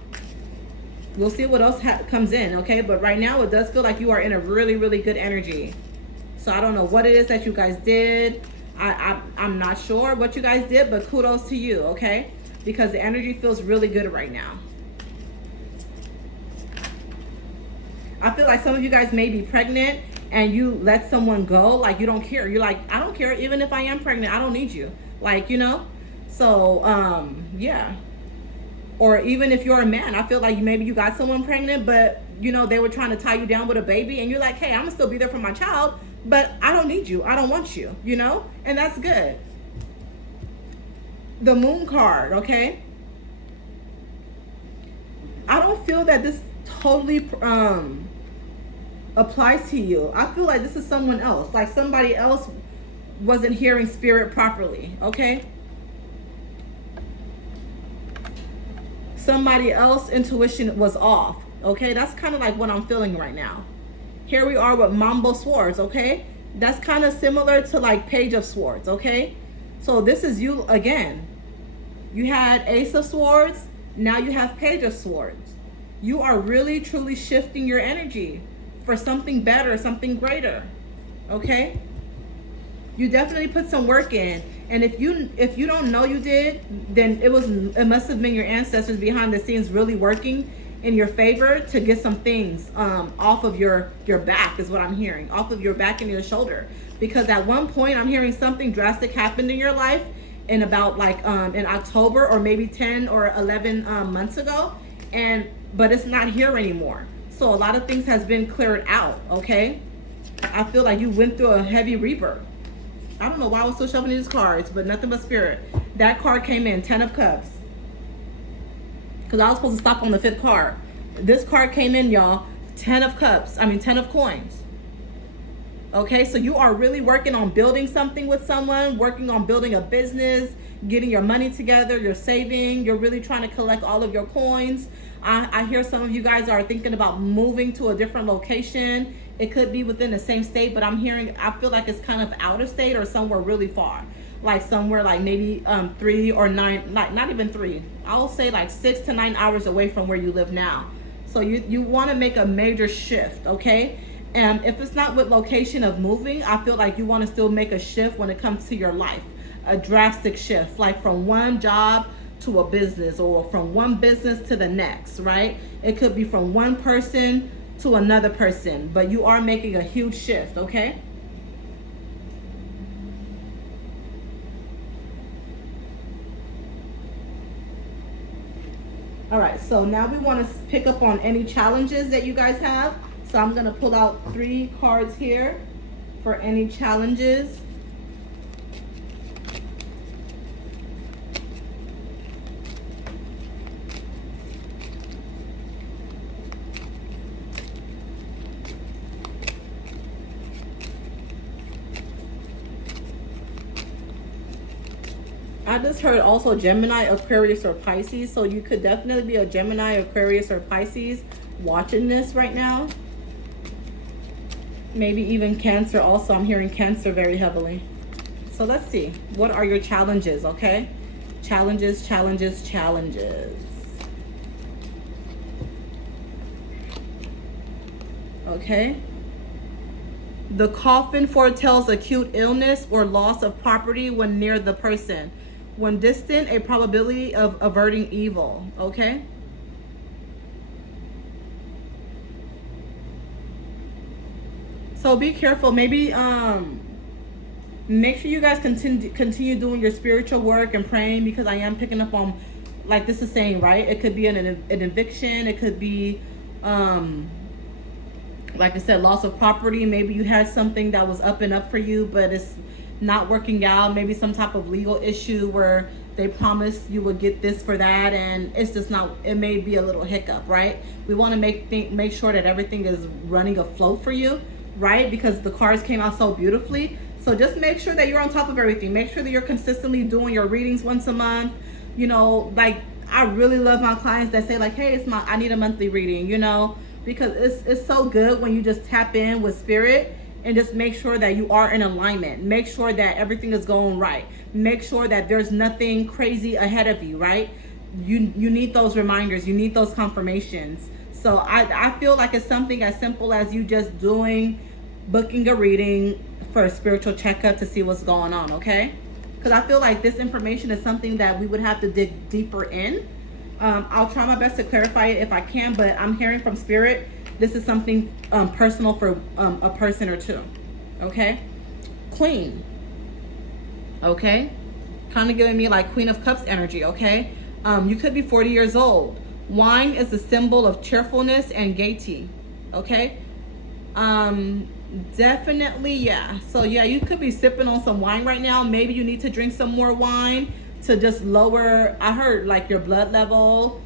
We'll see what else comes in, okay? But right now, it does feel like you are in a really, really good energy. So I don't know what it is that you guys did. I'm not sure what you guys did, but kudos to you, okay? Because the energy feels really good right now. I feel like some of you guys may be pregnant, and you let someone go. Like, you don't care. You're like, I don't care. Even if I am pregnant, I don't need you. Like, So, yeah. Or even if you're a man, I feel like maybe you got someone pregnant, but, they were trying to tie you down with a baby, and you're like, hey, I'm going to still be there for my child, but I don't need you. I don't want you, And that's good. The Moon card, okay? I don't feel that this totally applies to you. I feel like this is someone else. Like somebody else wasn't hearing spirit properly, okay? Somebody else's intuition was off, okay? That's kind of like what I'm feeling right now. Here we are with Mambo Swords, okay? That's kind of similar to like Page of Swords, okay? So this is you again. You had Ace of Swords, now you have Page of Swords. You are really, truly shifting your energy for something better, something greater, okay? You definitely put some work in. And if you don't know you did, then it must have been your ancestors behind the scenes really working in your favor to get some things off of your back, is what I'm hearing, off of your back and your shoulder. Because at one point I'm hearing something drastic happened in your life in about like in October, or maybe 10 or 11 months ago, but it's not here anymore. So a lot of things has been cleared out, okay? I feel like you went through a heavy rebirth. I don't know why I was still shoving these cards, but nothing but spirit. That card came in, 10 of Cups. Because I was supposed to stop on the 5th card. This card came in, y'all, 10 of Cups. I mean, 10 of Coins. Okay, so you are really working on building something with someone, working on building a business, getting your money together, you're saving, you're really trying to collect all of your coins. I hear some of you guys are thinking about moving to a different location. It could be within the same state, but I feel like it's kind of out of state or somewhere really far. Like somewhere like maybe 3 or 9, not even 3. I'll say like 6 to 9 hours away from where you live now. So you want to make a major shift, okay? And if it's not with location of moving, I feel like you want to still make a shift when it comes to your life. A drastic shift, like from one job to a business, or from one business to the next, right? It could be from one person to another person, but you are making a huge shift, okay? All right, so now we want to pick up on any challenges that you guys have. So I'm going to pull out 3 cards here for any challenges. I just heard also Gemini, Aquarius, or Pisces. So you could definitely be a Gemini, Aquarius, or Pisces watching this right now. Maybe even Cancer also. I'm hearing Cancer very heavily. So let's see. What are your challenges, okay? Challenges, challenges, challenges. Okay. The coffin foretells acute illness or loss of property when near the person. When distant, a probability of averting evil, okay? So be careful. Maybe make sure you guys continue doing your spiritual work and praying, because I am picking up on, like this is saying, right? It could be an eviction. It could be, like I said, loss of property. Maybe you had something that was up and up for you, but it's not working out. Maybe some type of legal issue where they promised you would get this for that, and it's just not. It may be a little hiccup, right? We want to make sure that everything is running afloat for you, right? Because the cards came out so beautifully. So just make sure that you're on top of everything. Make sure that you're consistently doing your readings once a month. You know, like I really love my clients that say like, hey, I need a monthly reading, you know, because it's so good when you just tap in with spirit and just make sure that you are in alignment. Make sure that everything is going right. Make sure that there's nothing crazy ahead of you, right? You need those reminders. You need those confirmations. So I feel like it's something as simple as you just booking a reading for a spiritual checkup to see what's going on, okay? Because I feel like this information is something that we would have to dig deeper in. I'll try my best to clarify it if I can, but I'm hearing from spirit this is something personal for a person or two, okay? Queen, okay? Kind of giving me like Queen of Cups energy, okay? You could be 40 years old. Wine is a symbol of cheerfulness and gaiety, okay? Definitely, yeah. So yeah, you could be sipping on some wine right now. Maybe you need to drink some more wine to just lower, I heard, like your blood level.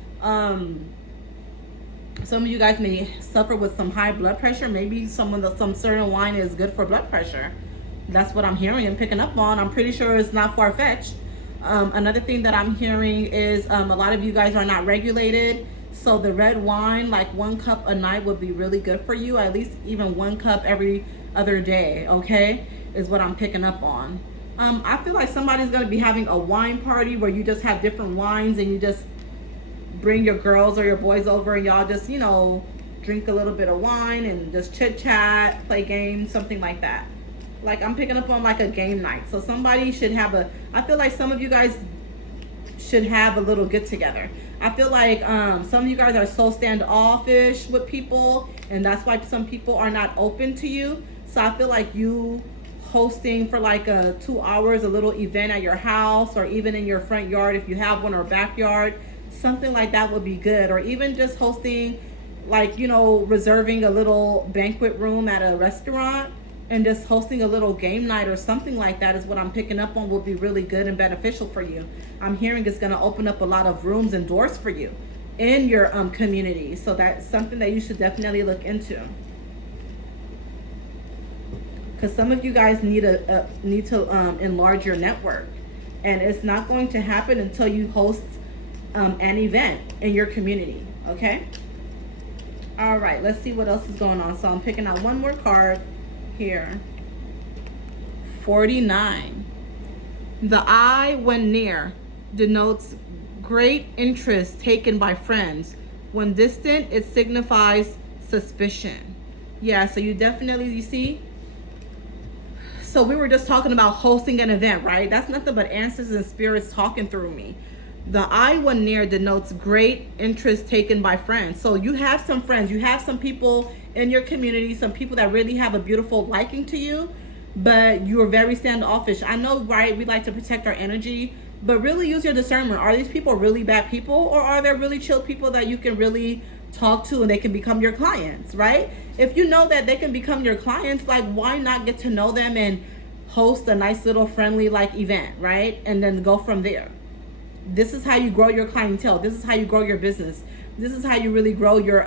Some of you guys may suffer with some high blood pressure. Maybe some certain wine is good for blood pressure. That's what I'm hearing and picking up on. I'm pretty sure it's not far-fetched. Another thing that I'm hearing is a lot of you guys are not regulated. So the red wine, like 1 cup a night would be really good for you. At least even 1 cup every other day, okay? Is what I'm picking up on. I feel like somebody's going to be having a wine party where you just have different wines and you just bring your girls or your boys over and y'all just, you know, drink a little bit of wine and just chit chat, play games, something like that. Like I'm picking up on like a game night. So somebody should have I feel like some of you guys should have a little get together. I feel like some of you guys are so standoffish with people, and that's why some people are not open to you. So I feel like you hosting for like 2 hours a little event at your house, or even in your front yard if you have one, or backyard, something like that would be good. Or even just hosting, like, you know, reserving a little banquet room at a restaurant And just hosting a little game night or something like that is what I'm picking up on, will be really good and beneficial for you. I'm hearing it's going to open up a lot of rooms and doors for you in your community. So that's something that you should definitely look into. Because some of you guys need to enlarge your network, and it's not going to happen until you host an event in your community. Okay. All right. Let's see what else is going on. So I'm picking out one more card here. 49. The eye, when near, denotes great interest taken by friends. When distant, it signifies suspicion. Yeah, so you definitely, you see. So we were just talking about hosting an event, right? That's nothing but ancestors and spirits talking through me. The eye, when near, denotes great interest taken by friends. So you have some friends, you have some people in your community, some people that really have a beautiful liking to you, but you are very standoffish. I know, right? We like to protect our energy, but really use your discernment. Are these people really bad people, or are there really chill people that you can really talk to and they can become your clients, right? If you know that they can become your clients, like, why not get to know them and host a nice little friendly like event, right? And then go from there. This is how you grow your clientele. This is how you grow your business. This is how you really grow your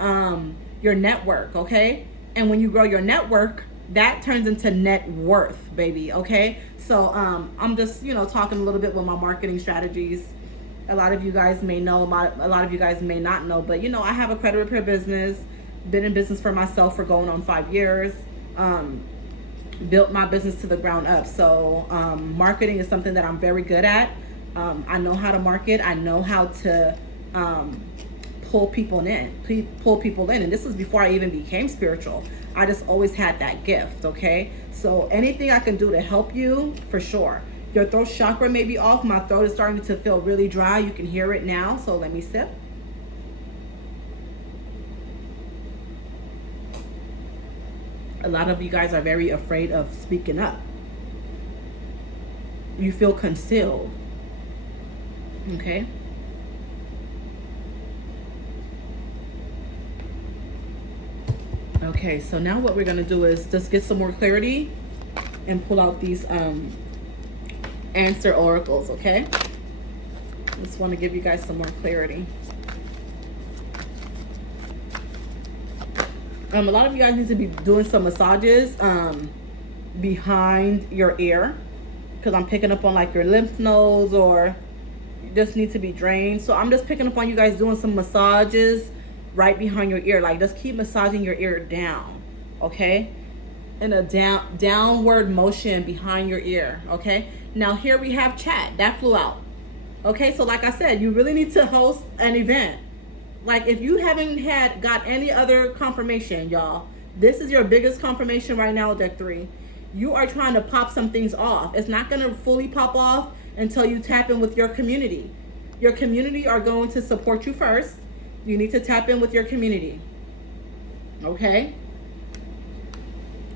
network, okay? And when you grow your network, that turns into net worth, baby, okay? So I'm just, talking a little bit with my marketing strategies. A lot of you guys may know, a lot of you guys may not know, but I have a credit repair business, been in business for myself for going on 5 years, built my business to the ground up. So marketing is something that I'm very good at. I know how to market. I know how to pull people in. And this was before I even became spiritual. I just always had that gift, okay? So anything I can do to help you, for sure. Your throat chakra may be off. My throat is starting to feel really dry. You can hear it now, so let me sip. A lot of you guys are very afraid of speaking up. You feel concealed. Okay. Okay, so now what we're going to do is just get some more clarity and pull out these answer oracles, okay? Just want to give you guys some more clarity. A lot of you guys need to be doing some massages behind your ear, because I'm picking up on like your lymph nodes, or you just need to be drained. So I'm just picking up on you guys doing some massages right behind your ear. Like, just keep massaging your ear down, okay? In a downward motion behind your ear, okay? Now here we have chat. That flew out. Okay, so like I said, you really need to host an event. Like, if you haven't got any other confirmation, y'all, this is your biggest confirmation right now, deck 3. You are trying to pop some things off. It's not going to fully pop off until you tap in with your community. Your community are going to support you first. You need to tap in with your community. Okay?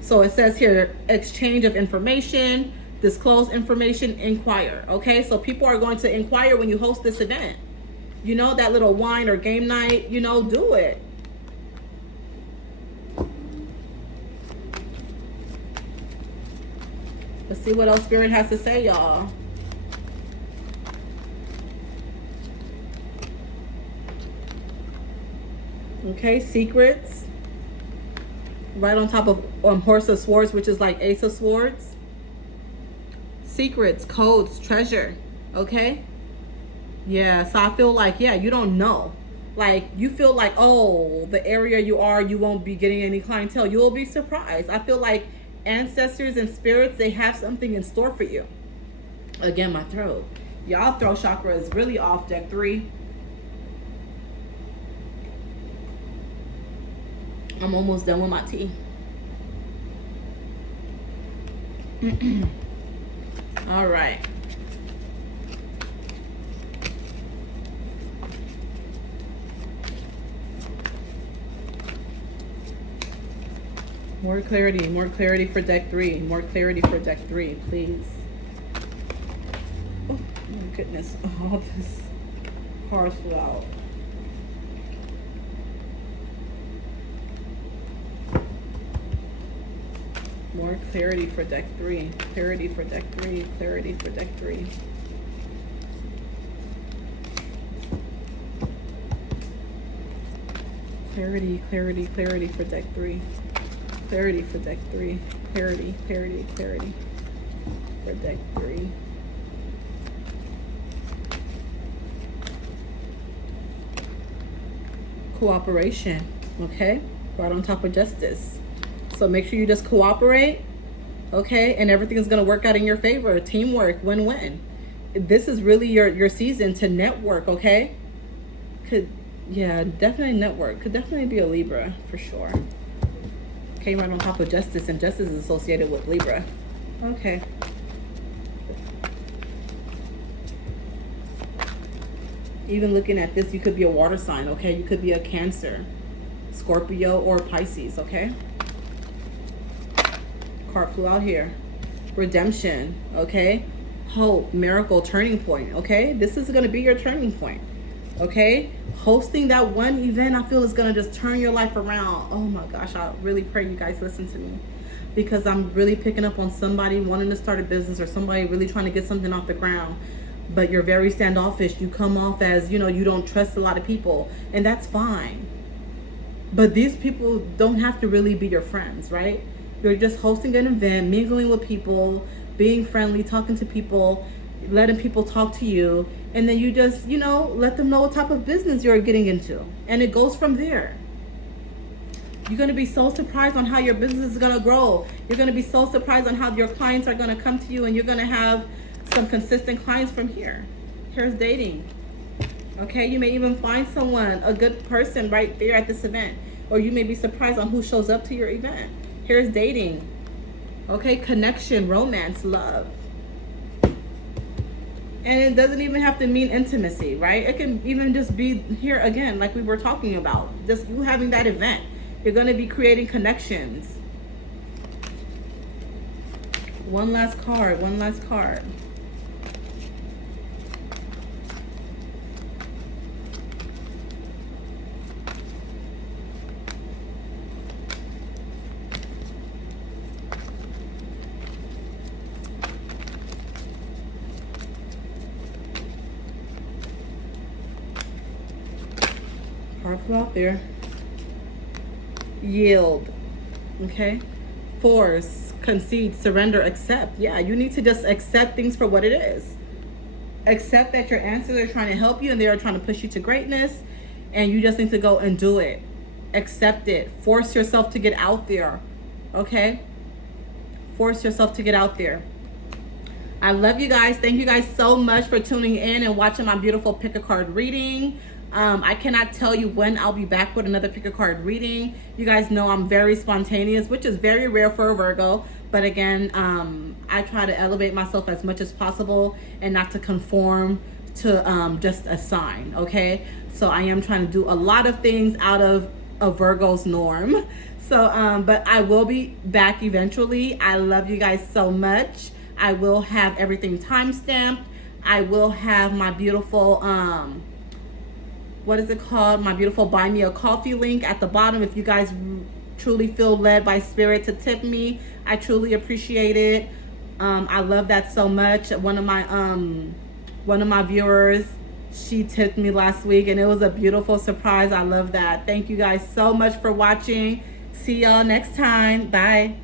So it says here, exchange of information, disclose information, inquire. Okay? So people are going to inquire when you host this event. That little wine or game night, do it. Let's see what else Spirit has to say, y'all. Okay, secrets. Right on top of Horse of Swords, which is like Ace of Swords. Secrets, codes, treasure. Okay? Yeah, so I feel like, you don't know. Like, you feel like, oh, the area you won't be getting any clientele. You will be surprised. I feel like ancestors and spirits, they have something in store for you. Again, my throat. Y'all throat chakra is really off, deck 3. I'm almost done with my tea. All right. More clarity for deck 3. More clarity for deck 3, please. Oh my goodness, all this cards flew out. More clarity for deck 3. Clarity for deck 3. Clarity for deck 3. Clarity, clarity, clarity for deck 3. Clarity for deck 3. Clarity, clarity, clarity for deck 3. Cooperation, okay? Right on top of justice. So make sure you just cooperate, okay? And everything is going to work out in your favor. Teamwork, win-win. This is really your season to network, okay? Yeah, definitely network. Could definitely be a Libra for sure. Came right on top of justice, and justice is associated with Libra. Okay. Even looking at this, you could be a water sign, okay? You could be a Cancer, Scorpio, or Pisces, okay? Card flew out here. Redemption, okay? Hope, miracle, turning point, okay? This is going to be your turning point, okay? Hosting that one event, I feel is going to just turn your life around. Oh my gosh, I really pray you guys listen to me, because I'm really picking up on somebody wanting to start a business, or somebody really trying to get something off the ground, but you're very standoffish. You come off as, you know, you don't trust a lot of people, and that's fine. But these people don't have to really be your friends, right? You're just hosting an event, mingling with people, being friendly, talking to people, letting people talk to you, and then you just, you know, let them know what type of business you're getting into, and it goes from there. You're going to be so surprised on how your business is going to grow. You're going to be so surprised on how your clients are going to come to you, and you're going to have some consistent clients from here. Here's dating. Okay, you may even find someone, a good person right there at this event, or you may be surprised on who shows up to your event. Here's dating. Okay, connection, romance, love. And it doesn't even have to mean intimacy, right? It can even just be here again, like we were talking about, just you having that event. You're going to be creating connections. One last card, one last card. Powerful out there. Yield. Okay. Force, concede, surrender, accept. Yeah, you need to just accept things for what it is. Accept that your answers are trying to help you and they are trying to push you to greatness, and you just need to go and do it. Accept it. Force yourself to get out there. Okay? Force yourself to get out there. I love you guys. Thank you guys so much for tuning in and watching my beautiful pick a card reading. I cannot tell you when I'll be back with another pick a card reading. You guys know I'm very spontaneous, which is very rare for a Virgo. But again, I try to elevate myself as much as possible and not to conform to just a sign, okay? So I am trying to do a lot of things out of a Virgo's norm. So, but I will be back eventually. I love you guys so much. I will have everything timestamped. I will have my beautiful, what is it called? My beautiful buy me a coffee link at the bottom. If you guys truly feel led by spirit to tip me, I truly appreciate it. I love that so much. One of my viewers, she tipped me last week, and it was a beautiful surprise. I love that. Thank you guys so much for watching. See y'all next time. Bye.